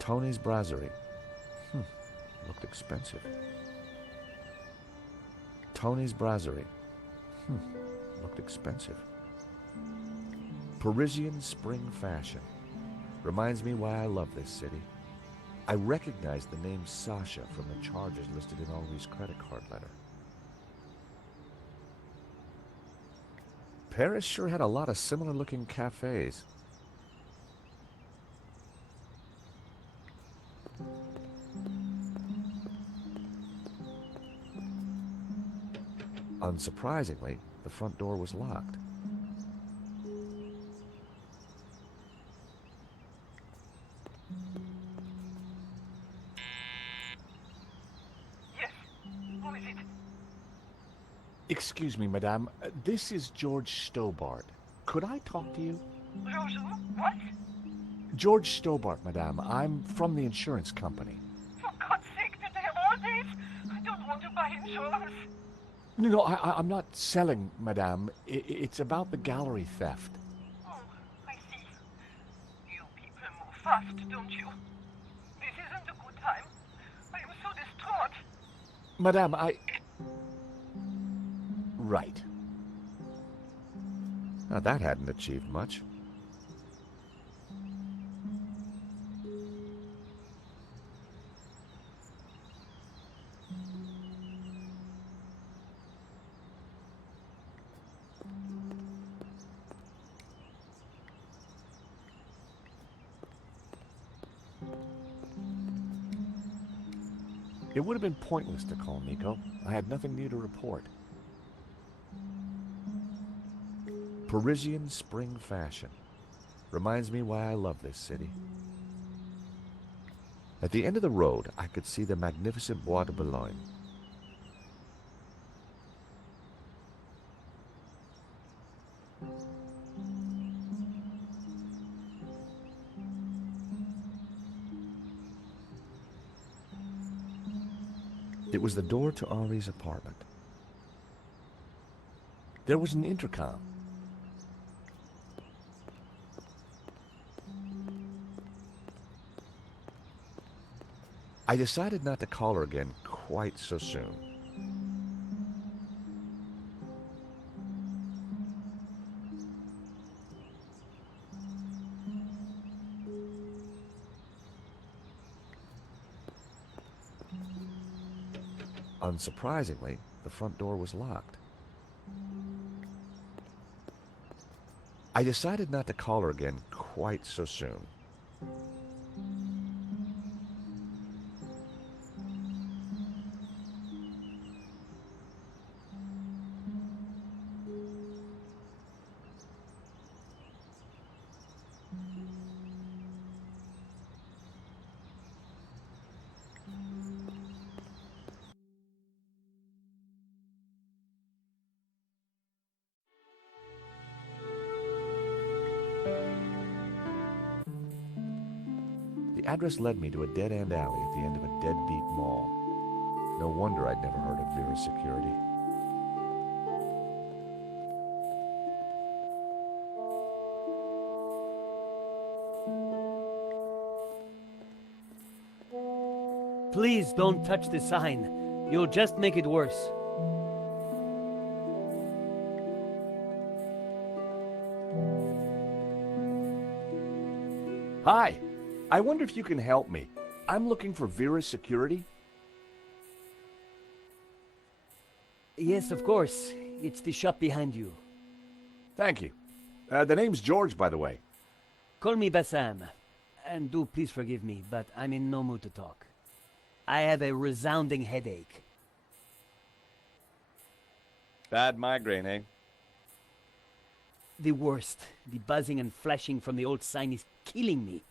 Tony's Brasserie. Looked expensive. Tony's Brasserie. Looked expensive. Parisian spring fashion. Reminds me why I love this city. I recognize the name Sasha from the charges listed in Henri's credit card letter. Paris sure had a lot of similar-looking cafes. Unsurprisingly, the front door was locked. Yes. Who is it? Excuse me, madame. This is George Stobart. Could I talk to you? George, what? George Stobart, madame. I'm from the insurance company. For God's sake, did they have all this? I don't want to buy insurance. No, I'm not selling, madame. It's about the gallery theft. Oh, I see. You people move fast, don't you? This isn't a good time. I am so distraught. Madame, Right. Now that hadn't achieved much. It would have been pointless to call Nico. I had nothing new to report. Parisian spring fashion. Reminds me why I love this city. At the end of the road, I could see the magnificent Bois de Boulogne. It was the door to Henri's apartment. There was an intercom. I decided not to call her again quite so soon. Unsurprisingly, the front door was locked. I decided not to call her again quite so soon. The address led me to a dead-end alley at the end of a dead-beat mall. No wonder I'd never heard of Vera's security. Please don't touch the sign. You'll just make it worse. Hi. I wonder if you can help me. I'm looking for Vera's security. Yes, of course. It's the shop behind you. Thank you. The name's George, by the way. Call me Bassam. And do please forgive me, but I'm in no mood to talk. I have a resounding headache. Bad migraine, eh? The worst. The buzzing and flashing from the old sign is killing me.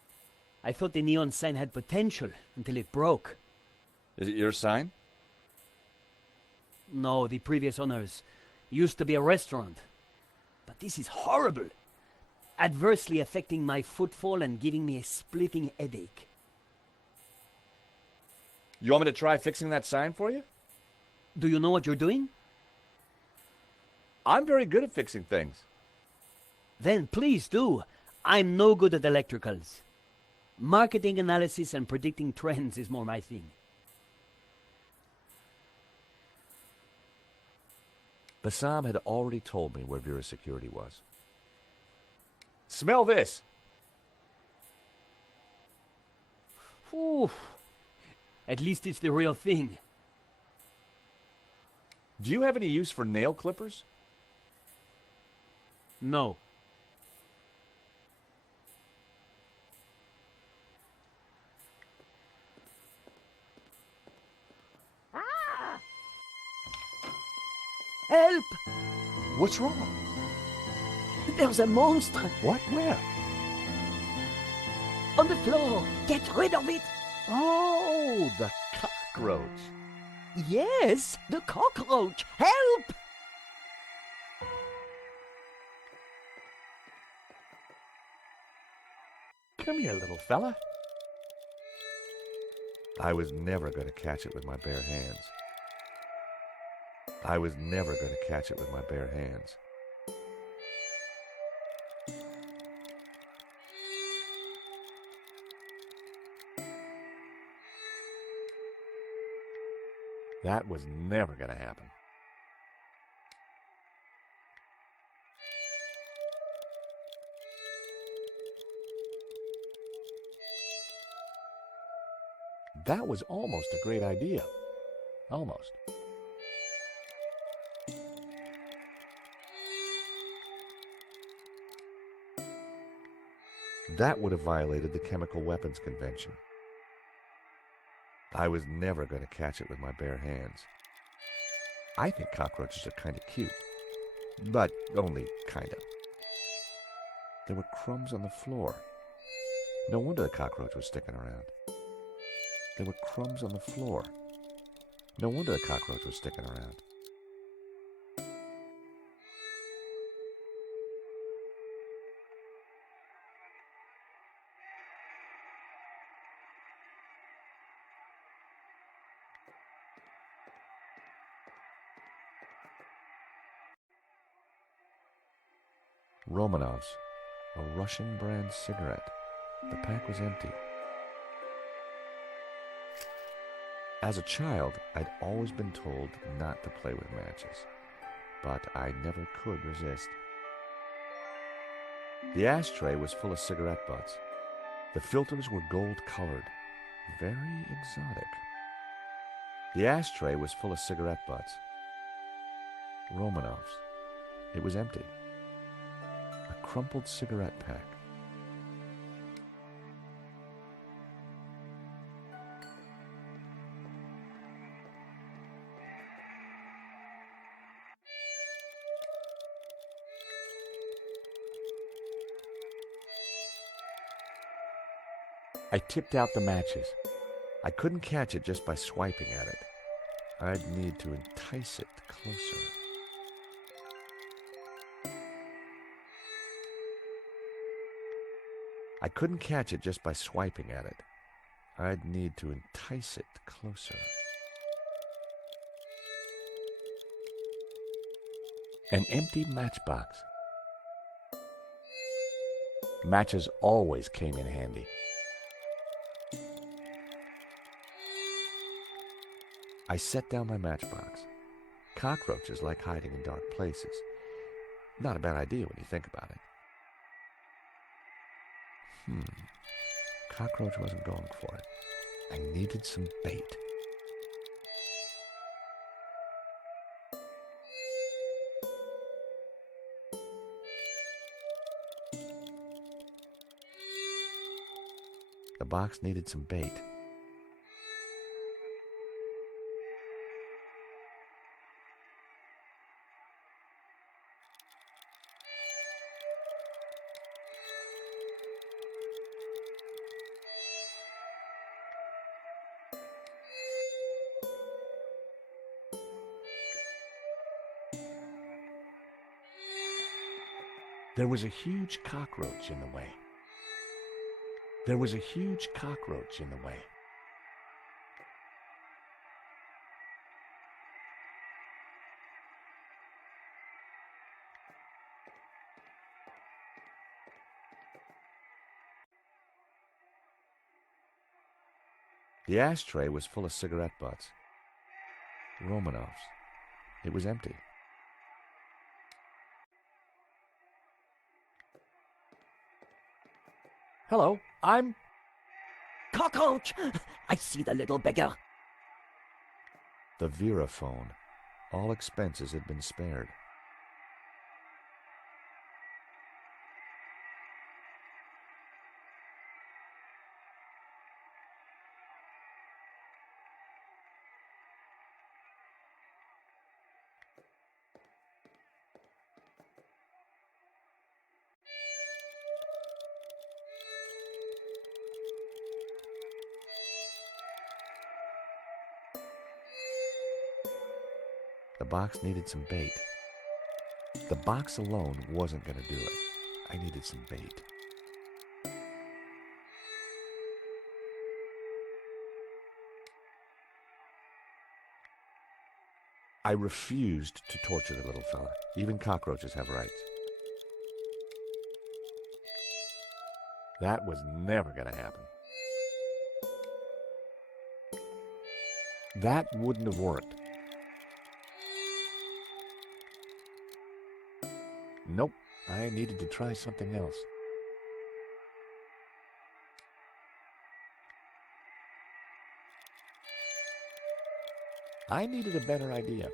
I thought the neon sign had potential until it broke. Is it your sign? No, the previous owners used to be a restaurant. But this is horrible. Adversely affecting my footfall and giving me a splitting headache. You want me to try fixing that sign for you? Do you know what you're doing? I'm very good at fixing things. Then please do. I'm no good at electricals. Marketing analysis and predicting trends is more my thing. Bassam had already told me where Vera's security was. Smell this! Whew. At least it's the real thing. Do you have any use for nail clippers? No. Help! What's wrong? There's a monster What? Where? on the floor. Get rid of it. Oh, the cockroach. Yes, the cockroach. Help! Come here, little fella. I was never going to catch it with my bare hands. I was never going to catch it with my bare hands. That was never going to happen. That was almost a great idea. Almost. That would have violated the Chemical Weapons Convention. I was never going to catch it with my bare hands. I think cockroaches are kind of cute, but only kind of. There were crumbs on the floor. No wonder the cockroach was sticking around. There were crumbs on the floor. No wonder the cockroach was sticking around. Romanov's, a Russian brand cigarette. The pack was empty. As a child, I'd always been told not to play with matches, but I never could resist. The ashtray was full of cigarette butts. The filters were gold-colored, very exotic. The ashtray was full of cigarette butts. Romanov's. It was empty. A crumpled cigarette pack. I tipped out the matches. I couldn't catch it just by swiping at it. I'd need to entice it closer. I couldn't catch it just by swiping at it. I'd need to entice it closer. An empty matchbox. Matches always came in handy. I set down my matchbox. Cockroaches like hiding in dark places. Not a bad idea when you think about it. Cockroach wasn't going for it. I needed some bait. The box needed some bait. There was a huge cockroach in the way. There was a huge cockroach in the way. The ashtray was full of cigarette butts. Romanov's. It was empty. Hello, I'm... Cockroach! I see the little beggar. The Vera phone. All expenses had been spared. The box needed some bait. The box alone wasn't going to do it. I needed some bait. I refused to torture the little fella. Even cockroaches have rights. That was never going to happen. That wouldn't have worked. Nope, I needed to try something else. I needed a better idea.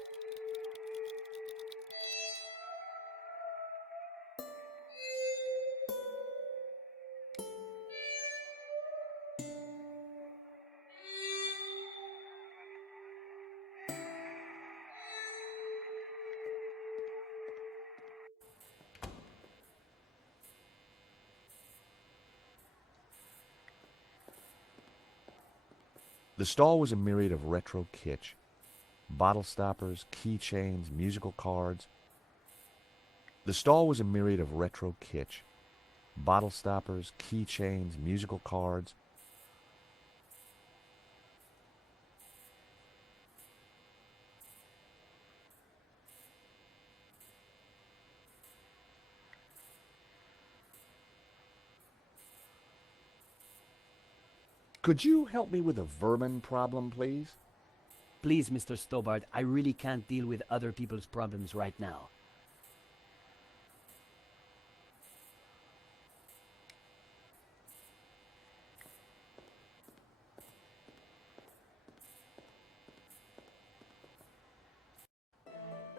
The stall was a myriad of retro kitsch. Bottle stoppers, keychains, musical cards. The stall was a myriad of retro kitsch. Bottle stoppers, keychains, musical cards. Could you help me with a vermin problem, please? Please, Mr. Stobart, I really can't deal with other people's problems right now.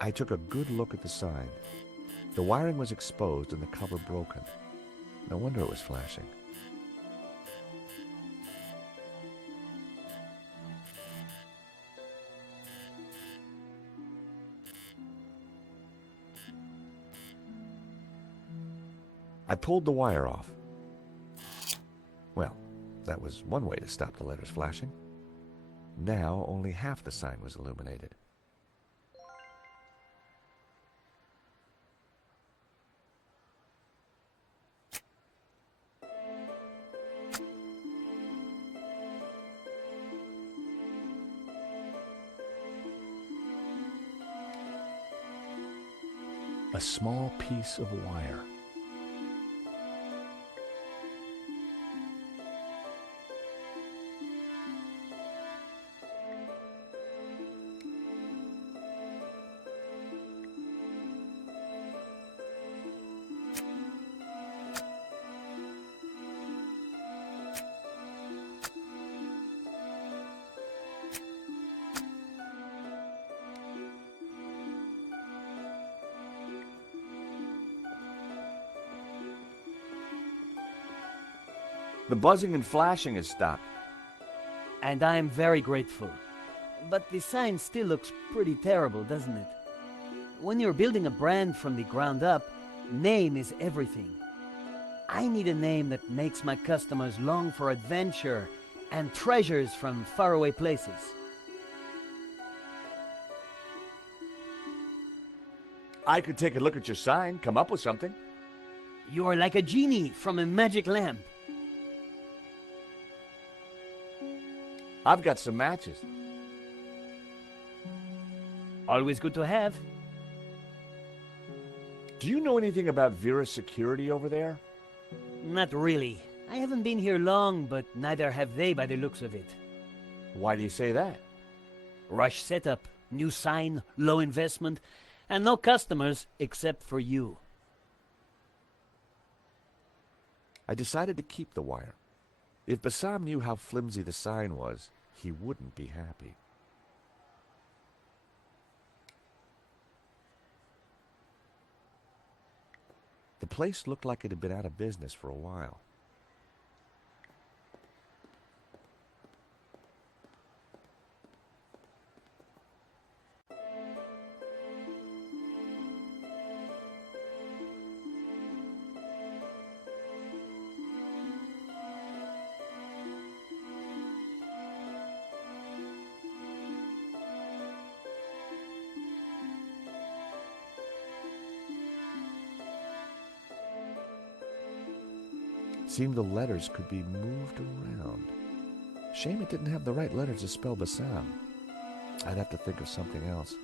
I took a good look at the sign. The wiring was exposed and the cover broken. No wonder it was flashing. I pulled the wire off. Well, that was one way to stop the letters flashing. Now only half the sign was illuminated. A small piece of wire. The buzzing and flashing has stopped. And I am very grateful. But the sign still looks pretty terrible, doesn't it? When you're building a brand from the ground up, name is everything. I need a name that makes my customers long for adventure and treasures from faraway places. I could take a look at your sign, come up with something. You're like a genie from a magic lamp. I've got some matches. Always good to have. Do you know anything about Vera's security over there? Not really. I haven't been here long, but neither have they by the looks of it. Why do you say that? Rush setup, new sign, low investment, and no customers except for you. I decided to keep the wire. If Bassam knew how flimsy the sign was, he wouldn't be happy. The place looked like it had been out of business for a while. Seemed the letters could be moved around. Shame it didn't have the right letters to spell Bassam. I'd have to think of something else.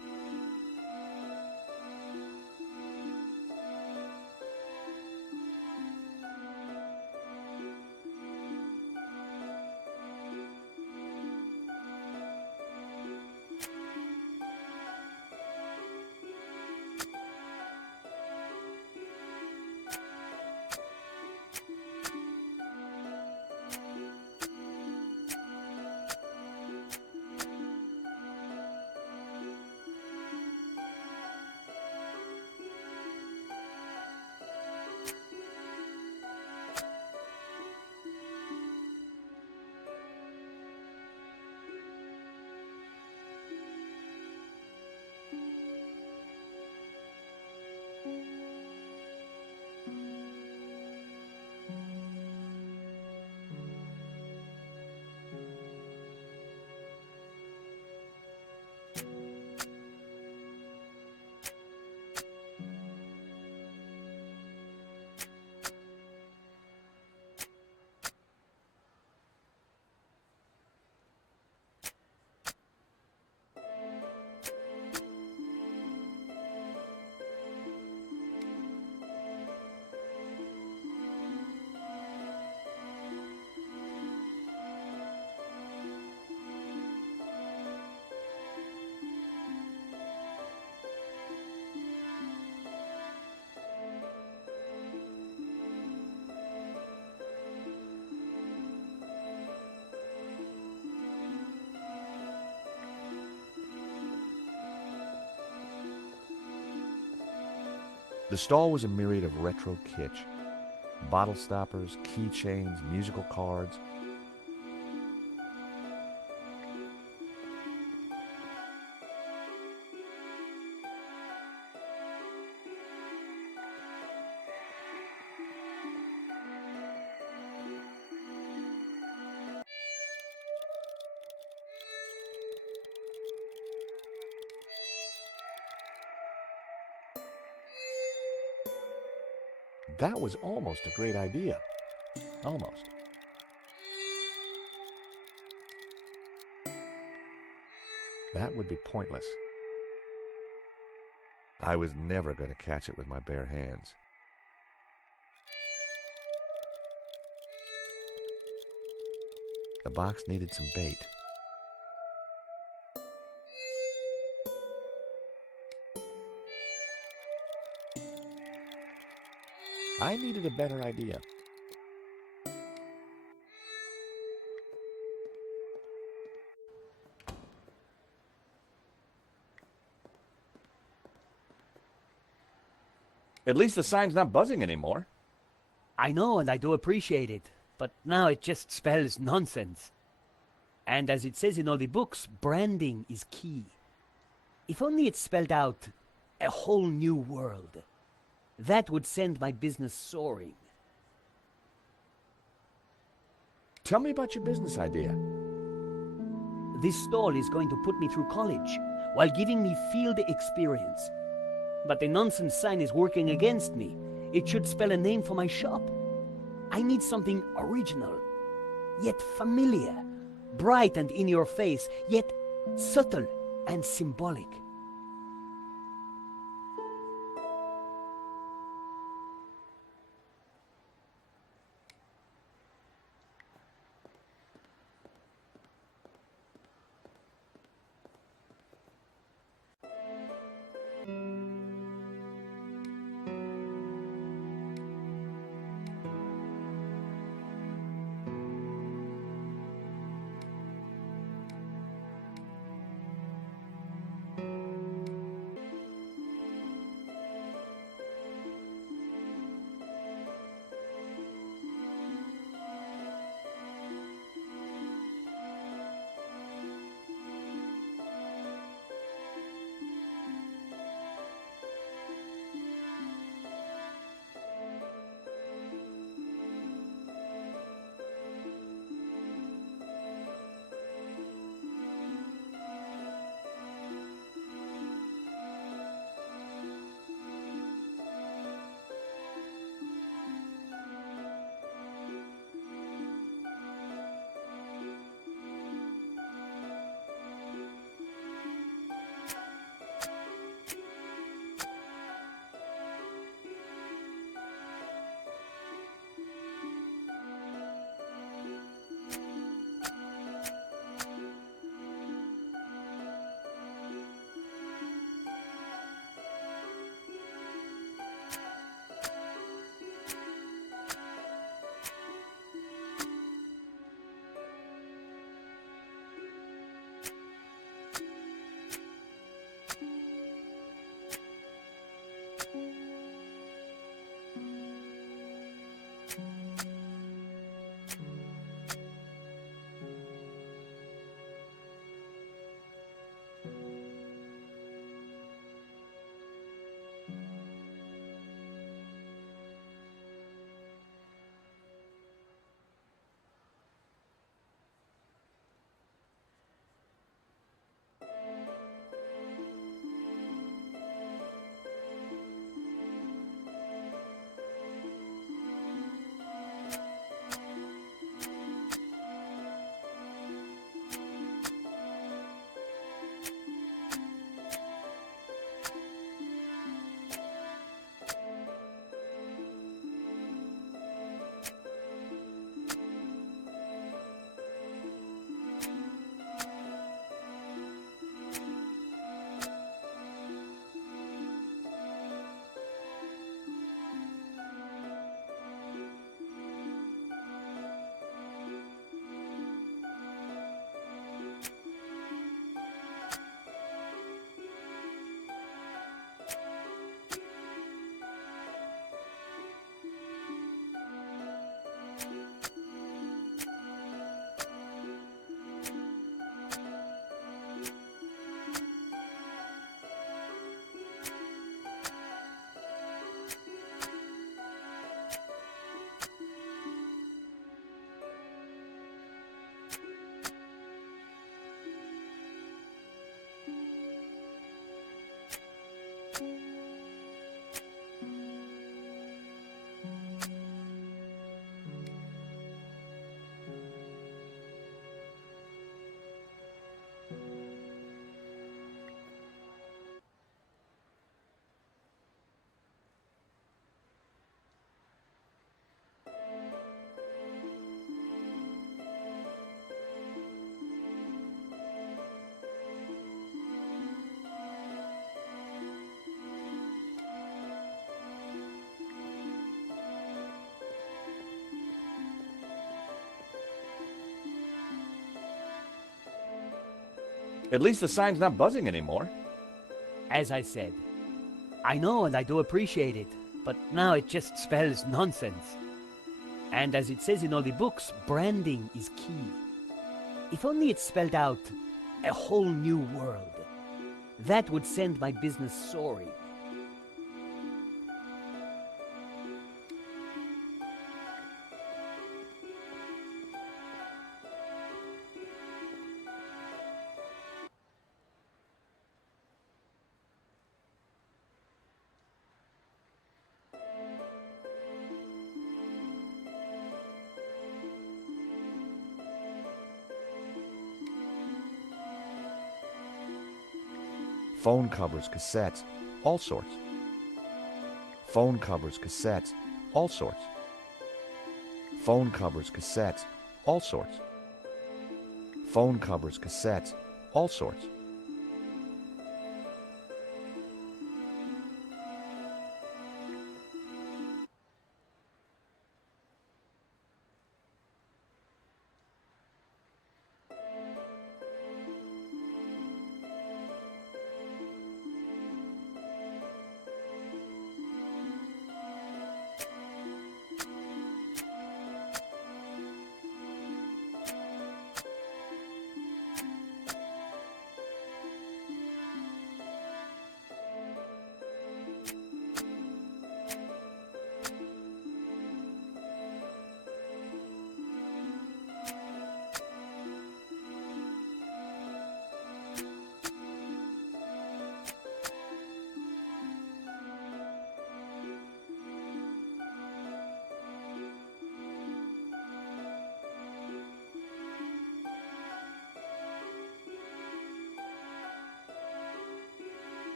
The stall was a myriad of retro kitsch. Bottle stoppers, keychains, musical cards. That was almost a great idea. Almost. That would be pointless. I was never going to catch it with my bare hands. The box needed some bait. I needed a better idea. At least the sign's not buzzing anymore. I know, and I do appreciate it, but now it just spells nonsense. And as it says in all the books, branding is key. If only it spelled out a whole new world. That would send my business soaring. Tell me about your business idea. This stall is going to put me through college, while giving me field experience. But the nonsense sign is working against me. It should spell a name for my shop. I need something original, yet familiar, bright and in your face, yet subtle and symbolic. At least the sign's not buzzing anymore. As I said, I know and I do appreciate it, but now it just spells nonsense. And as it says in all the books, branding is key. If only it spelled out a whole new world. That would send my business soaring. Phone covers, cassettes, all sorts. Phone covers, cassettes, all sorts. Phone covers, cassettes, all sorts. Phone covers, cassettes, all sorts.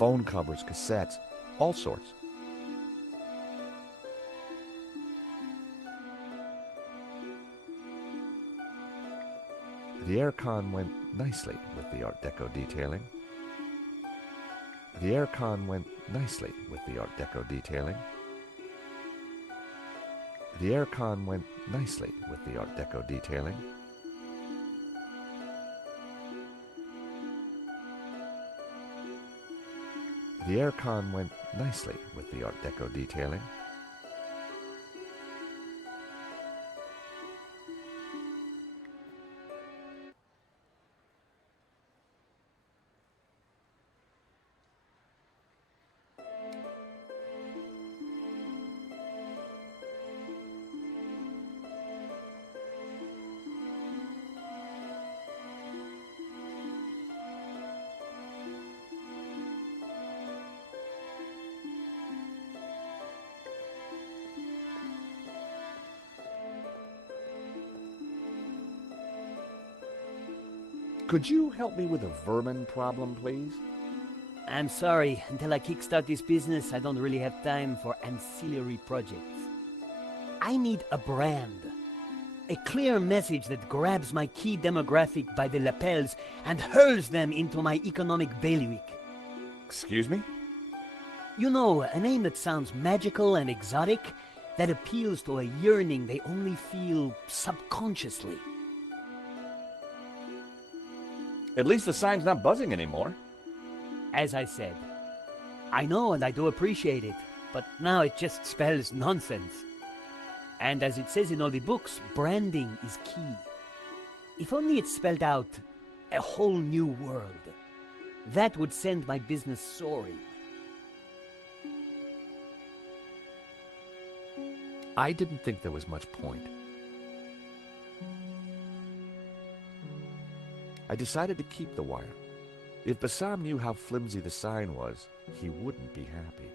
Phone covers, cassettes, all sorts. The aircon went nicely with the Art Deco detailing. The aircon went nicely with the Art Deco detailing. The aircon went nicely with the Art Deco detailing. The aircon went nicely with the Art Deco detailing. Could you help me with a vermin problem, please? I'm sorry, until I kickstart this business, I don't really have time for ancillary projects. I need a brand. A clear message that grabs my key demographic by the lapels and hurls them into my economic bailiwick. Excuse me? You know, a name that sounds magical and exotic, that appeals to a yearning they only feel subconsciously. At least the sign's not buzzing anymore. As I said, I know and I do appreciate it, but now it just spells nonsense. And as it says in all the books, branding is key. If only it spelled out a whole new world. That would send my business soaring. I didn't think there was much point. I decided to keep the wire. If Bassam knew how flimsy the sign was, he wouldn't be happy.